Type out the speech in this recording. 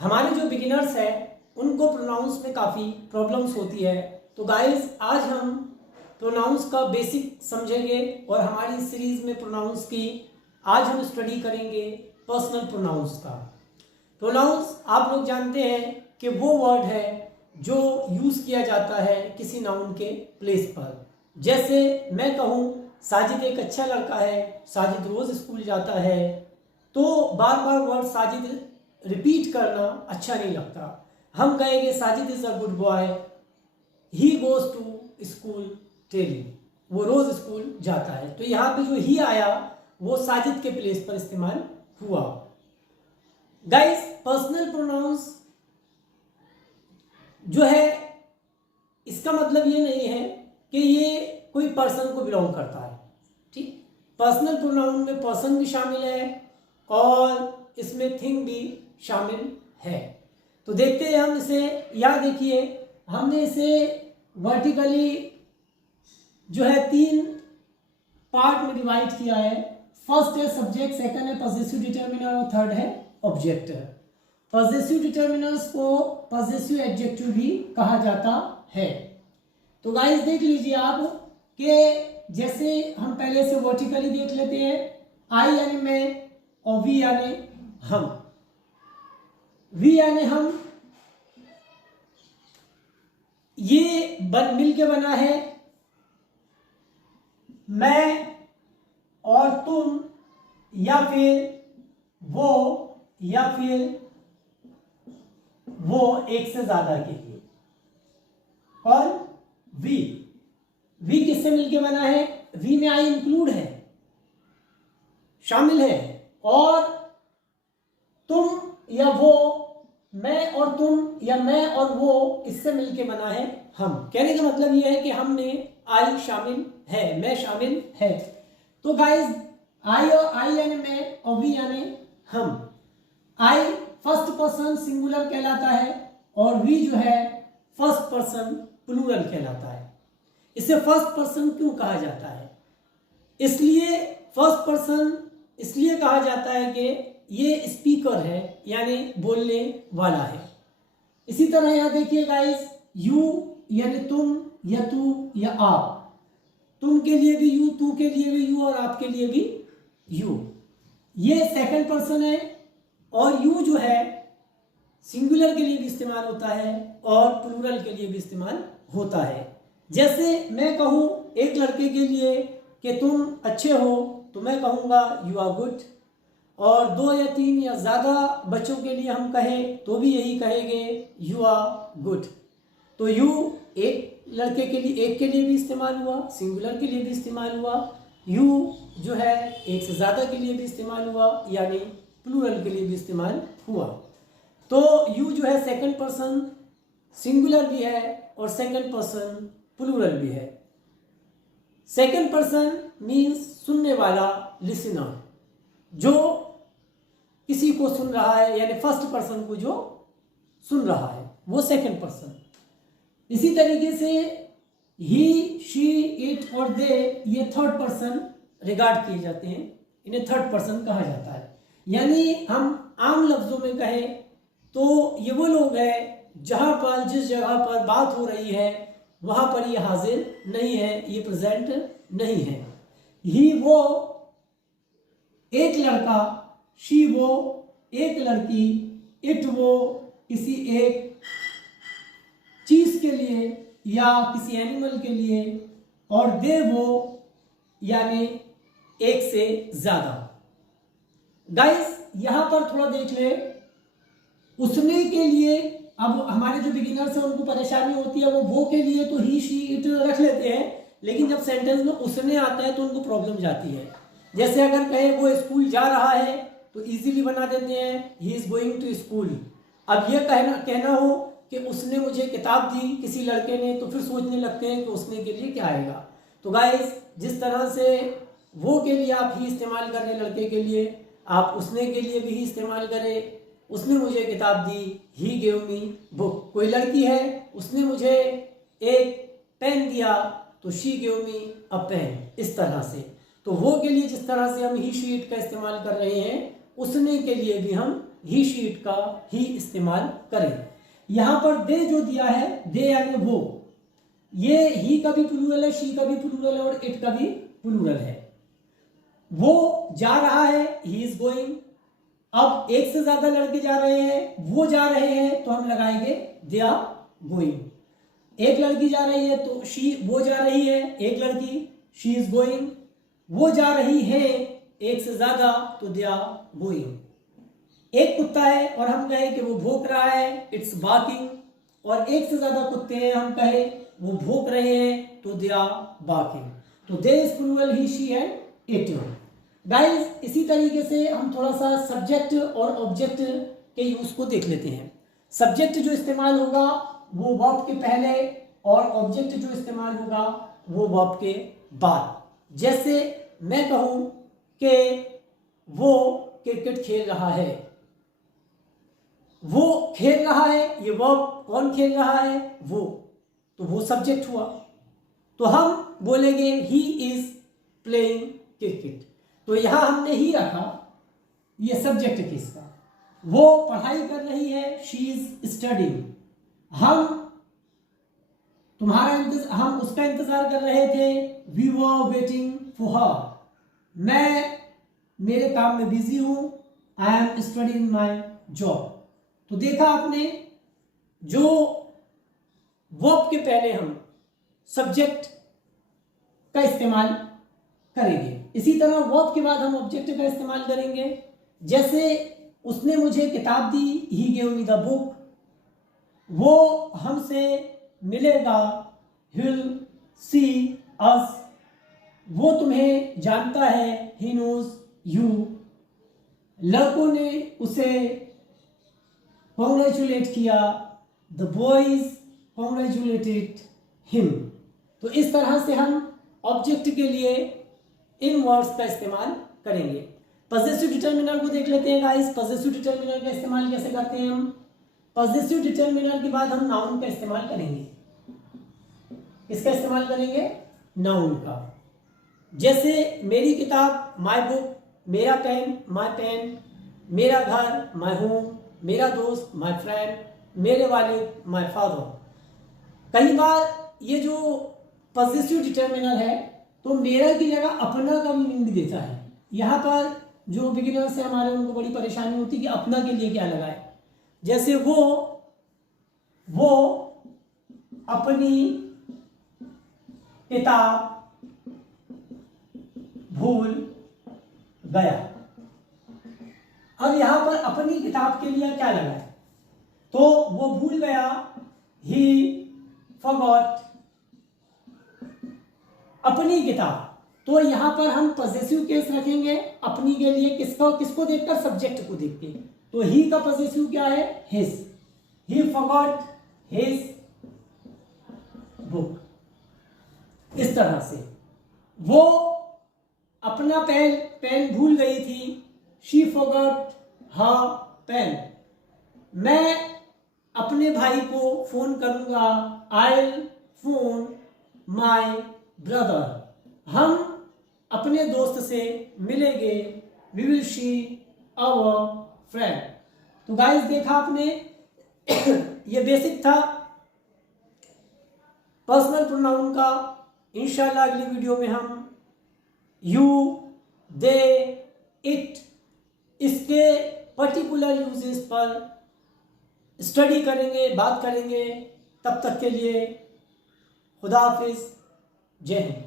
हमारे जो बिगिनर्स हैं उनको प्रोनाउंस में काफ़ी प्रॉब्लम्स होती है। तो गाइस आज हम प्रोनाउंस का बेसिक समझेंगे और हमारी इस सीरीज में प्रोनाउंस की आज हम स्टडी करेंगे पर्सनल प्रोनाउंस का। प्रोनाउंस आप लोग जानते हैं कि वो वर्ड है जो यूज़ किया जाता है किसी नाउन के प्लेस पर। जैसे मैं कहूँ साजिद एक अच्छा लड़का है, साजिद रोज़ स्कूल जाता है, तो बार बार वर्ड साजिद रिपीट करना अच्छा नहीं लगता। हम कहेंगे Sajid is a good boy, he goes to school daily, वो रोज़ स्कूल जाता है। तो यहाँ पे जो ही आया वो साजिद के प्लेस पर इस्तेमाल हुआ। गाइस पर्सनल प्रोनाउंस जो है इसका मतलब ये नहीं है कि ये कोई पर्सन को बिलोंग करता है। ठीक, पर्सनल प्रोनाउन में पर्सन भी शामिल है और इसमें थिंग भी शामिल है। तो देखते हैं हम इसे। यहाँ देखिए हमने इसे वर्टिकली जो है 3 पार्ट में डिवाइड किया है। फर्स्ट है सब्जेक्ट, सेकंड है पॉजेसिव डिटर्मिनर और थर्ड है ऑब्जेक्ट। पॉजेसिव डिटर्मिनर्स को पॉजेसिव एडजेक्टिव भी कहा जाता है। तो गाइस देख लीजिए आप कि जैसे हम पहले से वर्टिकली देख लेते हैं, आई यानी मैं और वी यानी हम। वी यानी हम ये मिल के बना है मैं और तुम या फिर वो या फिर वो एक से ज्यादा के लिए। और वी किससे मिलके बना है? वी में आई इंक्लूड है, शामिल है। और तुम या वो, मैं और तुम या मैं और वो, इससे मिलके बना है हम। कहने का मतलब यह है कि हम में आई शामिल है, मैं शामिल है। तो गाइस आई और आई यानी मैं और वी यानी हम। आई फर्स्ट पर्सन सिंगुलर कहलाता है और वी जो है फर्स्ट पर्सन प्लूरल कहलाता है। इसे फर्स्ट पर्सन क्यों कहा जाता है? इसलिए फर्स्ट पर्सन इसलिए कहा जाता है कि ये स्पीकर है यानी बोलने वाला है। इसी तरह यहां देखिए गाइस, यू यानी तुम या तू या आप। तुम के लिए भी यू, तू के लिए भी यू और आप के लिए भी यू। ये सेकंड पर्सन है। और यू जो है सिंगुलर के लिए भी इस्तेमाल होता है और प्लूरल के लिए भी इस्तेमाल होता है। जैसे मैं कहूँ एक लड़के के लिए कि तुम अच्छे हो, तो मैं कहूँगा यू आर गुड। और 2 या 3 या ज़्यादा बच्चों के लिए हम कहें तो भी यही कहेंगे यू आर गुड। तो यू एक लड़के के लिए, एक के लिए भी इस्तेमाल हुआ, सिंगुलर के लिए भी इस्तेमाल हुआ। यू जो है एक से ज़्यादा के लिए भी इस्तेमाल हुआ यानी प्लूरल के लिए भी इस्तेमाल हुआ। तो यू जो है सेकंड पर्सन सिंगुलर भी है और सेकंड पर्सन प्लूरल भी है। सेकंड पर्सन मीन्स सुनने वाला, लिसनर, जो किसी को सुन रहा है यानी फर्स्ट पर्सन को जो सुन रहा है वो सेकंड पर्सन। इसी तरीके से ही, शी, इट और दे ये थर्ड पर्सन रिगार्ड किए जाते हैं, इन्हें थर्ड पर्सन कहा जाता है। यानी हम आम लफ्जों में कहें तो ये वो लोग हैं जहां पर, जिस जगह पर बात हो रही है वहां पर ये हाजिर नहीं है, ये प्रेजेंट नहीं है। ही वो एक लड़का, शी वो एक लड़की, इट वो किसी एक चीज के लिए या किसी एनिमल के लिए, और दे वो यानी एक से ज्यादा। गाइस यहां पर थोड़ा देख ले, उसने के लिए, अब हमारे जो बिगिनर्स हैं उनको परेशानी होती है, वो के लिए तो ही, शी, इट रख लेते हैं, लेकिन जब सेंटेंस में उसने आता है तो उनको प्रॉब्लम जाती है। जैसे अगर कहे वो स्कूल जा रहा है तो इजीली बना देते हैं he is going to school. अब ये कहना हो कि उसने मुझे किताब दी किसी लड़के ने, तो फिर सोचने लगते हैं कि उसने के लिए क्या आएगा। तो गाइस जिस तरह से वो के लिए आप ही इस्तेमाल कर रहे लड़के के लिए, आप उसने के लिए भी ही इस्तेमाल करें। उसने मुझे किताब दी, ही गेव मी बुक। कोई लड़की है, उसने मुझे एक पेन दिया तो she gave me a pen. इस तरह से तो वो के लिए जिस तरह से हम ही, शी, इट का इस्तेमाल कर रहे हैं, उसने के लिए भी हम ही शी इट का ही इस्तेमाल करें। यहां पर दे जो दिया है, दे यानी वो, ये ही का भी प्लूरल है, शी का भी प्लूरल है और इट का भी प्लूरल है। वो जा रहा है, ही इज गोइंग। अब एक से ज्यादा लड़के जा रहे हैं, वो जा रहे हैं, तो हम लगाएंगे दे आर गोइंग। एक लड़की जा रही है तो शी, वो जा रही है, एक लड़की, शी इज गोइंग। वो जा रही है एक से ज्यादा, तो दे आर गोइंग। एक कुत्ता है और हम कहें कि वो भौंक रहा है, इट्स बार्किंग। और एक से ज्यादा कुत्ते हैं, हम कहें वो भौंक रहे हैं, तो दे आर बार्किंग। तो they is plural, he she and it. Guys, इसी तरीके से हम थोड़ा सा सब्जेक्ट और ऑब्जेक्ट के यूज को देख लेते हैं। सब्जेक्ट जो इस्तेमाल होगा वो वर्ब के पहले और ऑब्जेक्ट जो इस्तेमाल होगा वो वर्ब के बाद। जैसे मैं कहूं कि वो क्रिकेट खेल रहा है, वो खेल रहा है, ये वर्ब, कौन खेल रहा है, वो, तो वो सब्जेक्ट हुआ। तो हम बोलेंगे ही इज प्लेइंग क्रिकेट। तो यहां हमने ही रखा, ये सब्जेक्ट किसका, वो पढ़ाई कर रही है, शी इज स्टडीइंग। हम उसका इंतजार कर रहे थे, we were waiting for her. मैं मेरे काम में बिजी हूं, I am studying my job. तो देखा आपने, जो वर्ब के पहले हम सब्जेक्ट का इस्तेमाल करेंगे, इसी तरह वर्ब के बाद हम ऑब्जेक्ट का इस्तेमाल करेंगे। जैसे उसने मुझे किताब दी, he gave me the book. वो हमसे मिलेगा, ही विल सी अस। वो तुम्हें जानता है, ही नोज यू। लड़कों ने उसे कॉन्ग्रेचुलेट किया, द बॉयज कॉन्ग्रेचुलेटेड हिम। तो इस तरह से हम ऑब्जेक्ट के लिए इन वर्ड्स का इस्तेमाल करेंगे। पॉजेसिव डिटरमिनर को देख लेते हैं गाइस। पॉजेसिव डिटरमिनर का इस्तेमाल कैसे करते हैं हम? पॉजेसिव डिटरमिनर के बाद हम नाउन का इस्तेमाल करेंगे। किसका इस्तेमाल करेंगे? नाउन का। जैसे मेरी किताब, माय बुक, मेरा पेन, माय पेन, मेरा घर, माय होम, मेरा दोस्त, माय फ्रेंड, मेरे वालिद, माय फादर। कई बार ये जो पॉजेसिव डिटरमिनर है तो मेरा की जगह अपना का मीनिंग भी देता है। यहाँ पर जो बिगिनर्स है हमारे, उनको बड़ी परेशानी होती है कि अपना के लिए क्या लगाए। जैसे वो अपनी किताब भूल गया। अब यहां पर अपनी किताब के लिए क्या लगाए? तो वो भूल गया, ही फॉरगॉट अपनी किताब। तो यहां पर हम पॉजेसिव केस रखेंगे अपनी के लिए। किसको देखकर? सब्जेक्ट को देख के। तो ही का पॉजेसिव क्या है? हिज। ही फॉरगॉट हिज बुक। इस तरह से वो अपना पेन भूल गई थी, शी फॉरगॉट हर पेन। मैं अपने भाई को फोन करूंगा, I will phone my brother. हम अपने दोस्त से मिलेंगे, we will see our friend. तो गाइस, देखा आपने, ये बेसिक था पर्सनल प्रोनाउन का। इंशाल्लाह अगली वीडियो में हम यू, दे, इट, इसके पर्टिकुलर यूजेस पर स्टडी करेंगे, बात करेंगे। तब तक के लिए खुदा हाफिज, जय हिंद।